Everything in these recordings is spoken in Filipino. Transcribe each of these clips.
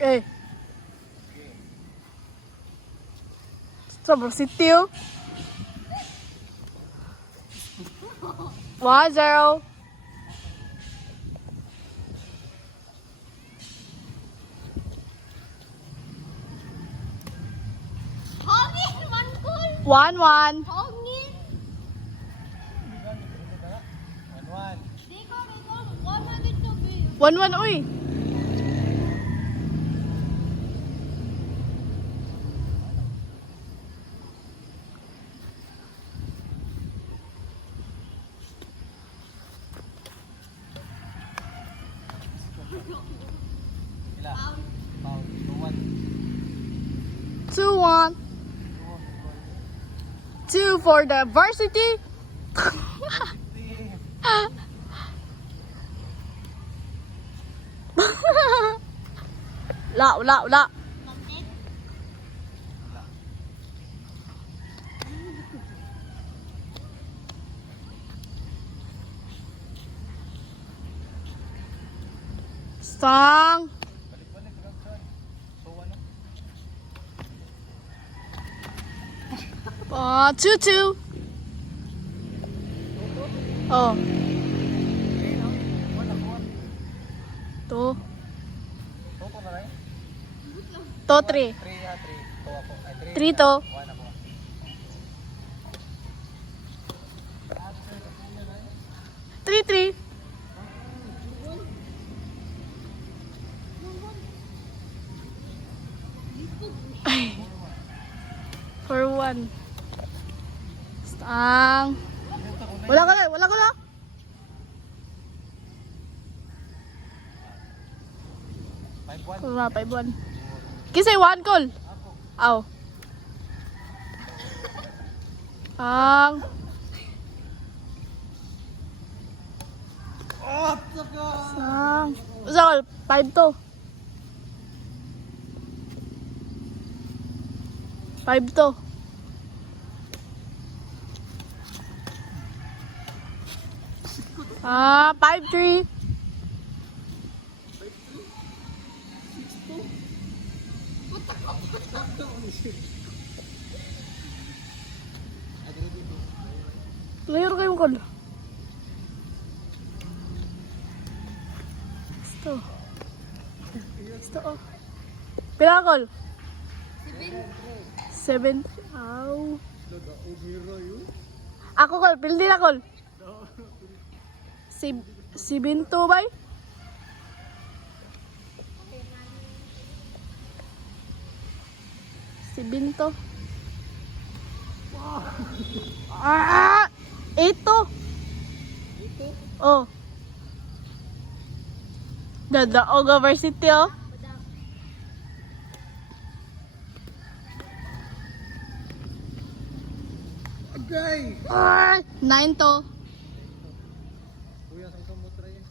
Eh. Sobrang sitiyo. 1-0. Hangin man kul. 1-1. Hangin. 1-1. Di ko wala man dito bi. 1-1 uy. Ila. Foul. 2-1. 2-1. 2 for the varsity. Wala. Kapit. Stang. Balik-balik lang, Choy. So, ano? 2-2. Oh. 2. Toko na rin? 3. 3 ha, 3. To ako. Ay, 3 to. 1 ako. 3-3. For 1. Stang. Wala ka na. Wala, 5-1. Kisay 1 call. Aw. Ang. Oh, saka! Sang. Usa call, 5 to. 5 to. Ah, 5-3. Player kayong call. Gusto oh. Pila ka call? 7. Aw. Ako call, pildi na call. Si Binto bay? Si Binto. Ah! Ito. Oh. Dadaog University oh. Agay! 9 to. Kuya, sa itong motra yan.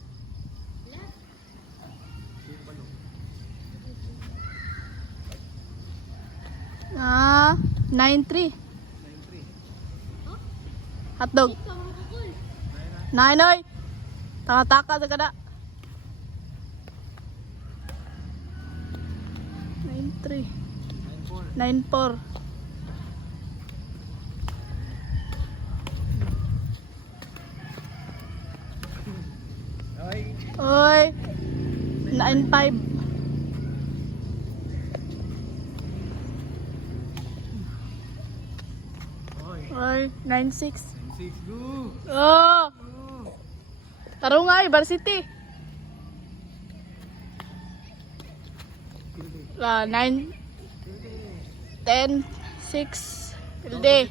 Ah, 9-3. 9-3. Hotdog. Ikaw mo kul. 9 oy. Taka-taka sa kada. 9-3. 9-4. 9-4. Ay! Oy. 9-5. Oy! Oy, 9-6. 9-6, go! Oh. Tarong nga, Varsity. 9, 10, 6. Pilde.